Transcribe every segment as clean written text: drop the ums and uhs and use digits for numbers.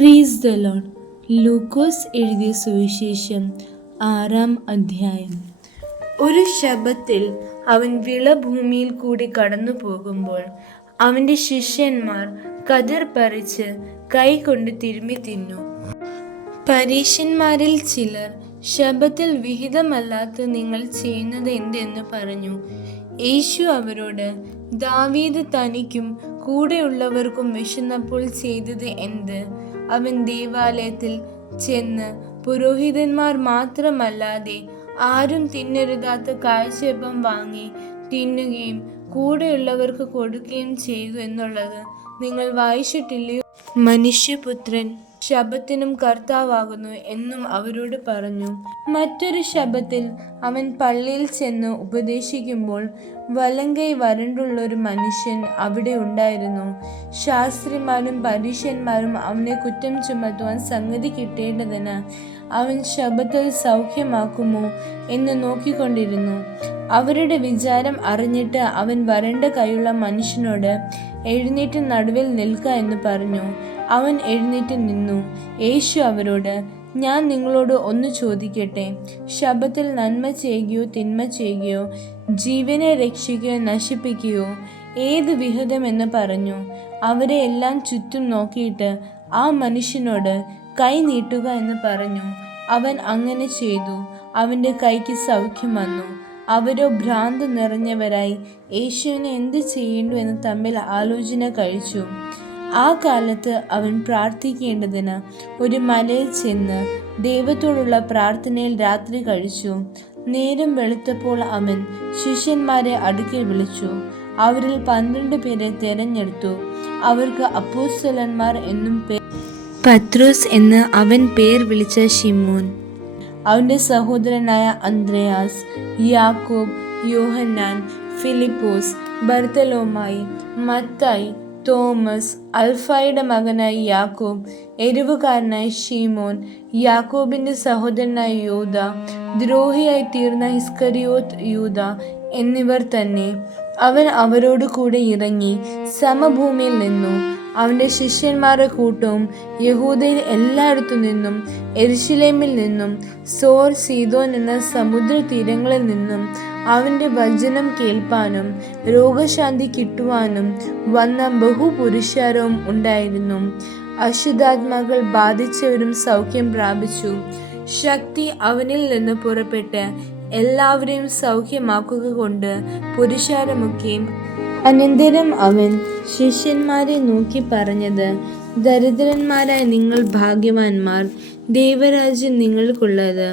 Praise the Lord. ലൂക്കോസ് എഴുതിയ സുവിശേഷം 6-ാം അധ്യായം. ഒരു ശബ്ബത്തിൽ അവൻ വിളഭൂമിയിൽ കൂടി കടന്നു പോകുമ്പോൾ അവൻ്റെ ശിഷ്യന്മാർ കതിർ പറിച്ച് കൈകൊണ്ട് തിരുമ്മി തിന്നു. പരീശന്മാരിൽ ചിലർ, ശബ്ബത്തിൽ വിഹിതമല്ലാത്ത നിങ്ങൾ ചെയ്യുന്നത് എന്തെന്ന് പറഞ്ഞു. യേശു അവരോട്, ദാവീദ് തനിക്കും കൂടെയുള്ളവർക്കും വിശന്നപ്പോൾ ചെയ്തത് എന്ത്? അവൻ ദേവാലയത്തിൽ ചെന്ന് പുരോഹിതന്മാർ മാത്രമല്ലാതെ ആരും തിന്നരുതാത്ത കാഴ്ചയപ്പം വാങ്ങി തിന്നുകയും കൂടെയുള്ളവർക്ക് കൊടുക്കുകയും ചെയ്തു എന്നുള്ളത് നിങ്ങൾ വായിച്ചിട്ടില്ലയോ? മനുഷ്യപുത്രൻ ശബ്ബത്തിനും കർത്താവാകുന്നു എന്നും അവരോട് പറഞ്ഞു. മറ്റൊരു ശബ്ബത്തിൽ അവൻ പള്ളിയിൽ ചെന്ന് ഉപദേശിക്കുമ്പോൾ വലങ്കൈ വരണ്ടുള്ളൊരു മനുഷ്യൻ അവിടെ ഉണ്ടായിരുന്നു. ശാസ്ത്രിമാരും പരീശന്മാരും അവനെ കുറ്റം ചുമത്തുവാൻ സംഗതി കിട്ടേണ്ടതിന് അവൻ ശബ്ബത്തിൽ സൗഖ്യമാക്കുമോ എന്ന് നോക്കിക്കൊണ്ടിരുന്നു. അവരുടെ വിചാരം അറിഞ്ഞിട്ട് അവൻ വരണ്ട കൈയുള്ള മനുഷ്യനോട്, എഴുന്നേറ്റ് നടുവിൽ നിൽക്ക എന്ന് പറഞ്ഞു. അവൻ എഴുന്നേറ്റ് നിന്നു. യേശു അവരോട്, ഞാൻ നിങ്ങളോട് ഒന്ന് ചോദിക്കട്ടെ, ശബ്ബത്തിൽ നന്മ ചെയ്യുകയോ തിന്മ ചെയ്യുകയോ, ജീവനെ രക്ഷിക്കുകയോ നശിപ്പിക്കുകയോ, ഏത് വിഹിതമെന്ന് പറഞ്ഞു. അവരെ എല്ലാം ചുറ്റും നോക്കിയിട്ട് ആ മനുഷ്യനോട് കൈ നീട്ടുക എന്ന് പറഞ്ഞു. അവൻ അങ്ങനെ ചെയ്തു. അവൻ്റെ കൈക്ക് സൗഖ്യം വന്നു. അവരോ ഭ്രാന്ത് നിറഞ്ഞവരായി യേശുവിനെ എന്ത് ചെയ്യേണ്ടു എന്ന് തമ്മിൽ ആലോചന കഴിച്ചു. ആ കാലത്ത് അവൻ പ്രാർത്ഥിക്കേണ്ടതിന് ഒരു മലയിൽ ചെന്ന് ദൈവത്തോടുള്ള പ്രാർത്ഥനയിൽ രാത്രി കഴിച്ചു. നേരം വെളുത്തപ്പോൾ അവൻ ശിഷ്യന്മാരെ അടുക്കൽ വിളിച്ചു. അവരിൽ 12 പേരെ തെരഞ്ഞെടുത്തു. അവർക്ക് അപ്പോസ്തലന്മാർ എന്നും പത്രോസ് എന്ന് അവൻ പേർ വിളിച്ച ശിമോൻ, അവൻ്റെ സഹോദരനായ അന്ത്രയാസ്, യാക്കോബ്, യോഹന്നാൻ, ഫിലിപ്പോസ്, ബർത്തലോമായി, മത്തായി, തോമസ്, അൽഫായുടെ മകനായ യാക്കോബ്, എരിവുകാരനായ ശീമോൻ, യാക്കോബിൻ്റെ സഹോദരനായ യൂദ, ദ്രോഹിയായി തീർന്ന ഇസ്കരിയോത്ത് യൂദ എന്നിവർ തന്നെ. അവൻ അവരോട് കൂടെ ഇറങ്ങി സമഭൂമിയിൽ നിന്നു. അവൻ്റെ ശിഷ്യന്മാരുടെ കൂട്ടവും യഹൂദയിൽ എല്ലായിടത്തു നിന്നും യെരുശലേമിൽ നിന്നും സോർ സീദോൻ എന്ന സമുദ്ര തീരങ്ങളിൽ നിന്നും അവൻ്റെ വചനം കേൾപ്പാനും രോഗശാന്തി കിട്ടുവാനും വന്ന ബഹുപുരുഷാരവും ഉണ്ടായിരുന്നു. അശുദ്ധാത്മാക്കൾ ബാധിച്ചവരും സൗഖ്യം പ്രാപിച്ചു. ശക്തി അവനിൽ നിന്ന് പുറപ്പെട്ട് എല്ലാവരെയും സൗഖ്യമാക്കുക കൊണ്ട് പുരുഷാരമൊക്കെയും. അനന്തരം അവൻ ശിഷ്യന്മാരെ നോക്കി പറഞ്ഞത്, ദരിദ്രന്മാരായ നിങ്ങൾ ഭാഗ്യവാന്മാർ, ദൈവരാജ്യം നിങ്ങൾക്കുള്ളത്.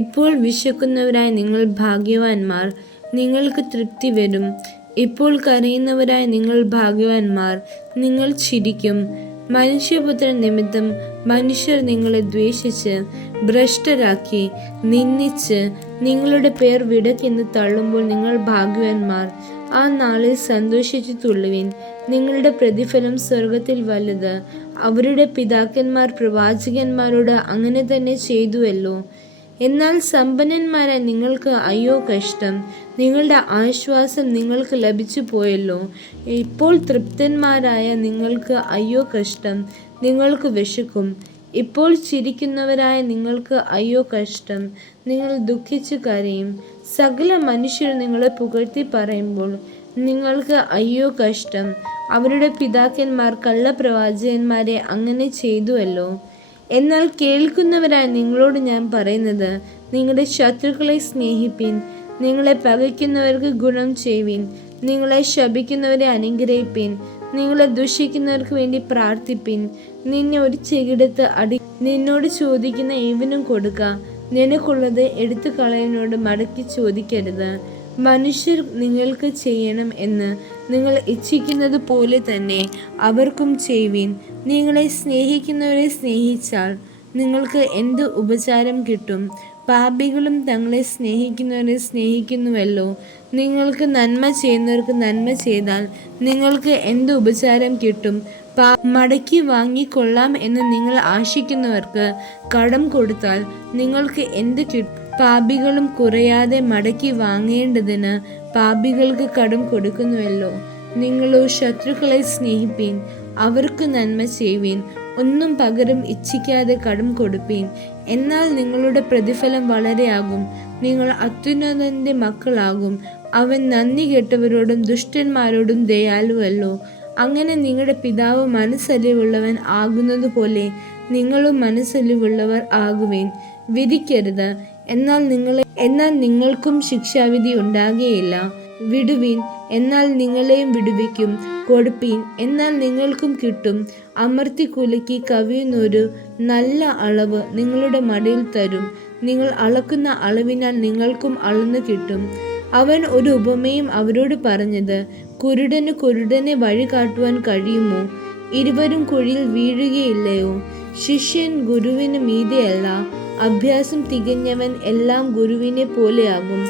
ഇപ്പോൾ വിശക്കുന്നവരായ നിങ്ങൾ ഭാഗ്യവാന്മാർ, നിങ്ങൾക്ക് തൃപ്തി വരും. ഇപ്പോൾ കരയുന്നവരായ നിങ്ങൾ ഭാഗ്യവാന്മാർ, നിങ്ങൾ ചിരിക്കും. മനുഷ്യപുത്രൻ നിമിത്തം മനുഷ്യർ നിങ്ങളെ ദ്വേഷിച്ച് ഭ്രഷ്ടരാക്കി നിന്ദിച്ച് നിങ്ങളുടെ പേർ വിടക്കെന്ന് തള്ളുമ്പോൾ നിങ്ങൾ ഭാഗ്യവാന്മാർ. ആ നാളിൽ സന്തോഷിച്ചു തുള്ളുവിൻ, നിങ്ങളുടെ പ്രതിഫലം സ്വർഗത്തിൽ വലുത്. അവരുടെ പിതാക്കന്മാർ പ്രവാചകന്മാരോട് അങ്ങനെ തന്നെ ചെയ്തുവല്ലോ. എന്നാൽ സമ്പന്നന്മാരായ നിങ്ങൾക്ക് അയ്യോ കഷ്ടം, നിങ്ങളുടെ ആശ്വാസം നിങ്ങൾക്ക് ലഭിച്ചു പോയല്ലോ. ഇപ്പോൾ തൃപ്തന്മാരായ നിങ്ങൾക്ക് അയ്യോ കഷ്ടം, നിങ്ങൾക്ക് വിശക്കും. ഇപ്പോൾ ചിരിക്കുന്നവരായ നിങ്ങൾക്ക് അയ്യോ കഷ്ടം, നിങ്ങൾ ദുഃഖിച്ചു കരയും. സകല മനുഷ്യർ നിങ്ങളെ പുകഴ്ത്തി പറയുമ്പോൾ നിങ്ങൾക്ക് അയ്യോ കഷ്ടം, അവരുടെ പിതാക്കന്മാർ കള്ളപ്രവാചകന്മാരെ അങ്ങനെ ചെയ്തുവല്ലോ. എന്നാൽ കേൾക്കുന്നവരായ നിങ്ങളോട് ഞാൻ പറയുന്നത്, നിങ്ങളുടെ ശത്രുക്കളെ സ്നേഹിപ്പിൻ, നിങ്ങളെ പകയ്ക്കുന്നവർക്ക് ഗുണം ചെയ്യുവിൻ, നിങ്ങളെ ശപിക്കുന്നവരെ അനുഗ്രഹിപ്പിൻ, നിങ്ങളെ ദുഷിക്കുന്നവർക്ക് വേണ്ടി പ്രാർത്ഥിപ്പിൻ. നിന്നെ ഒരു ചെകിടത്ത് അടി, നിന്നോട് ചോദിക്കുന്ന ഏവനും കൊടുക്ക. നിനക്കുള്ളത് എടുത്തു കളയനോട് മടക്കി ചോദിക്കരുത്. മനുഷ്യർ നിങ്ങൾക്ക് ചെയ്യണം എന്ന് നിങ്ങൾ ഇച്ഛിക്കുന്നത് പോലെ തന്നെ അവർക്കും ചെയ്യുവിൻ. നിങ്ങളെ സ്നേഹിക്കുന്നവരെ സ്നേഹിച്ചാൽ നിങ്ങൾക്ക് എന്ത് ഉപചാരം കിട്ടും? പാപികളും തങ്ങളെ സ്നേഹിക്കുന്നവരെ സ്നേഹിക്കുന്നുവല്ലോ. നിങ്ങൾക്ക് നന്മ ചെയ്യുന്നവർക്ക് നന്മ ചെയ്താൽ നിങ്ങൾക്ക് എന്ത് ഉപചാരം കിട്ടും? മടക്കി വാങ്ങിക്കൊള്ളാം എന്ന് നിങ്ങൾ ആശിക്കുന്നവർക്ക് കടം കൊടുത്താൽ നിങ്ങൾക്ക് എന്ത് കിട്ടും? പാപികളും കുറയാതെ മടക്കി വാങ്ങേണ്ടതിന് പാപികൾക്ക് കടം കൊടുക്കുന്നുവല്ലോ. നിങ്ങളോ ശത്രുക്കളെ സ്നേഹിപ്പീൻ, അവർക്ക് നന്മ ചെയ്യുവീൻ, ഒന്നും പകരം ഇച്ഛിക്കാതെ കടം കൊടുപ്പീൻ. എന്നാൽ നിങ്ങളുടെ പ്രതിഫലം വളരെയാകും. നിങ്ങൾ അത്യുന്നതന്റെ മക്കളാകും. അവൻ നന്ദി കെട്ടവരോടും ദുഷ്ടന്മാരോടും ദയാലുവല്ലോ. അങ്ങനെ നിങ്ങളുടെ പിതാവ് മനസ്സലിവുള്ളവൻ ആകുന്നത് പോലെ നിങ്ങളും മനസ്സലിവുള്ളവർ ആകുവേൻ. വിധിക്കരുത്, എന്നാൽ നിങ്ങൾക്കും ശിക്ഷാവിധി ഉണ്ടാകുകയില്ല. വിടുവീൻ, എന്നാൽ നിങ്ങളെയും വിടുവിക്കും. കൊടുപ്പീൻ, എന്നാൽ നിങ്ങൾക്കും കിട്ടും. അമർത്തി കുലുക്കി കവിയുന്നൊരു നല്ല അളവ് നിങ്ങളുടെ മടിയിൽ തരും. നിങ്ങൾ അളക്കുന്ന അളവിനാൽ നിങ്ങൾക്കും അളന്നു കിട്ടും. അവൻ ഒരു ഉപമയും അവരോട് പറഞ്ഞത്, കുരുടന് കുരുടനെ വഴി കാട്ടുവാൻ കഴിയുമോ? ഇരുവരും കുഴിയിൽ വീഴുകയില്ലയോ? ശിഷ്യൻ ഗുരുവിന് മീതെയല്ല. അഭ്യാസം തികഞ്ഞവൻ എല്ലാം ഗുരുവിനെ പോലെയാകും.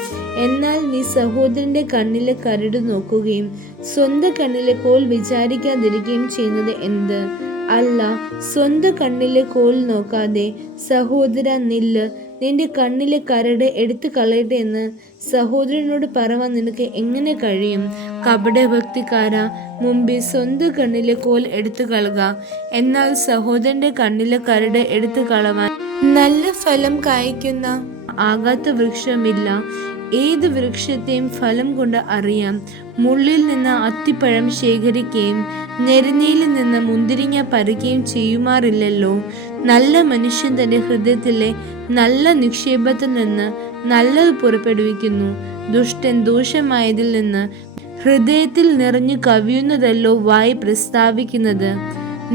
എന്നാൽ നീ സഹോദരന്റെ കണ്ണിലെ കരട് നോക്കുകയും സ്വന്തം കണ്ണിലെ കോൽ വിചാരിക്കാതിരിക്കുകയും ചെയ്യുന്നത് എന്ത്? അല്ല, സ്വന്തം കണ്ണിലെ കോൽ നോക്കാതെ സഹോദര നില്ല്, നിന്റെ കണ്ണിലെ കരട് എടുത്തു കളയട്ടെ എന്ന് സഹോദരനോട് പറവാൻ നിനക്ക് എങ്ങനെ കഴിയും? കപടഭക്തിക്കാരാ, മുമ്പേ സ്വന്തം കണ്ണിലെ കോൽ എടുത്തു കളക, എന്നാൽ സഹോദരന്റെ കണ്ണിലെ കരട് എടുത്തു കളവാൻ നല്ല ഫലം കായ്ക്കുന്ന ആകാത്ത വൃക്ഷമില്ല. ഏത് വൃക്ഷത്തെയും ഫലം കൊണ്ട് അറിയാം. മുള്ളിൽ നിന്ന് അത്തിപ്പഴം ശേഖരിക്കുകയും നെരുനീലിൽ നിന്ന് മുന്തിരിങ്ങ പറിക്കുകയും ചെയ്യുമാറില്ലല്ലോ. നല്ല മനുഷ്യൻ തന്റെ ഹൃദയത്തിലെ നല്ല നിക്ഷേപത്തിൽ നിന്ന് നല്ലത് പുറപ്പെടുവിക്കുന്നു. ദുഷ്ടൻ ദോഷമായതിൽ നിന്ന് ഹൃദയത്തിൽ നിറഞ്ഞു കവിയുന്നതല്ലോ വായി പ്രസ്താവിക്കുന്നത്.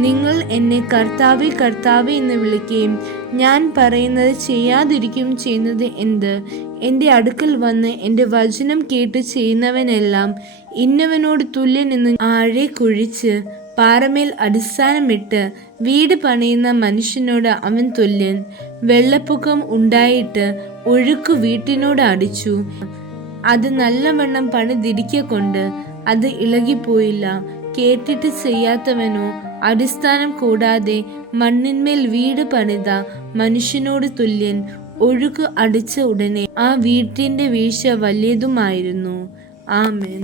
നിങ്ങൾ എന്നെ കർത്താവേ കർത്താവേ എന്ന് വിളിക്കുകയും ഞാൻ പറയുന്നത് ചെയ്യാതിരിക്കുകയും ചെയ്യുന്നത് എന്ത്? എൻ്റെ അടുക്കൽ വന്ന് എൻ്റെ വചനം കേട്ട് ചെയ്യുന്നവനെല്ലാം ഇന്നവനോട് തുല്യനെന്ന് ആഴെ കുഴിച്ച് പാറമേൽ അടിസ്ഥാനമിട്ട് വീട് പണിയുന്ന മനുഷ്യനോട് അവൻ തുല്യൻ. വെള്ളപ്പൊക്കം ഉണ്ടായിട്ട് ഒഴുക്ക് വീട്ടിനോട് അടിച്ചു. അത് നല്ലവണ്ണം പണിതിരിക്കൊണ്ട് അത് ഇളകിപ്പോയില്ല. കേട്ടിട്ട് ചെയ്യാത്തവനോ അടിസ്ഥാനം കൂടാതെ മണ്ണിന്മേൽ വീട് പണിത മനുഷ്യനോട് തുല്യൻ. ഒഴുക്ക് അടിച്ച ഉടനെ ആ വീട്ടിന്റെ വീഴ്ച വലിയതുമായിരുന്നു. ആമേൻ.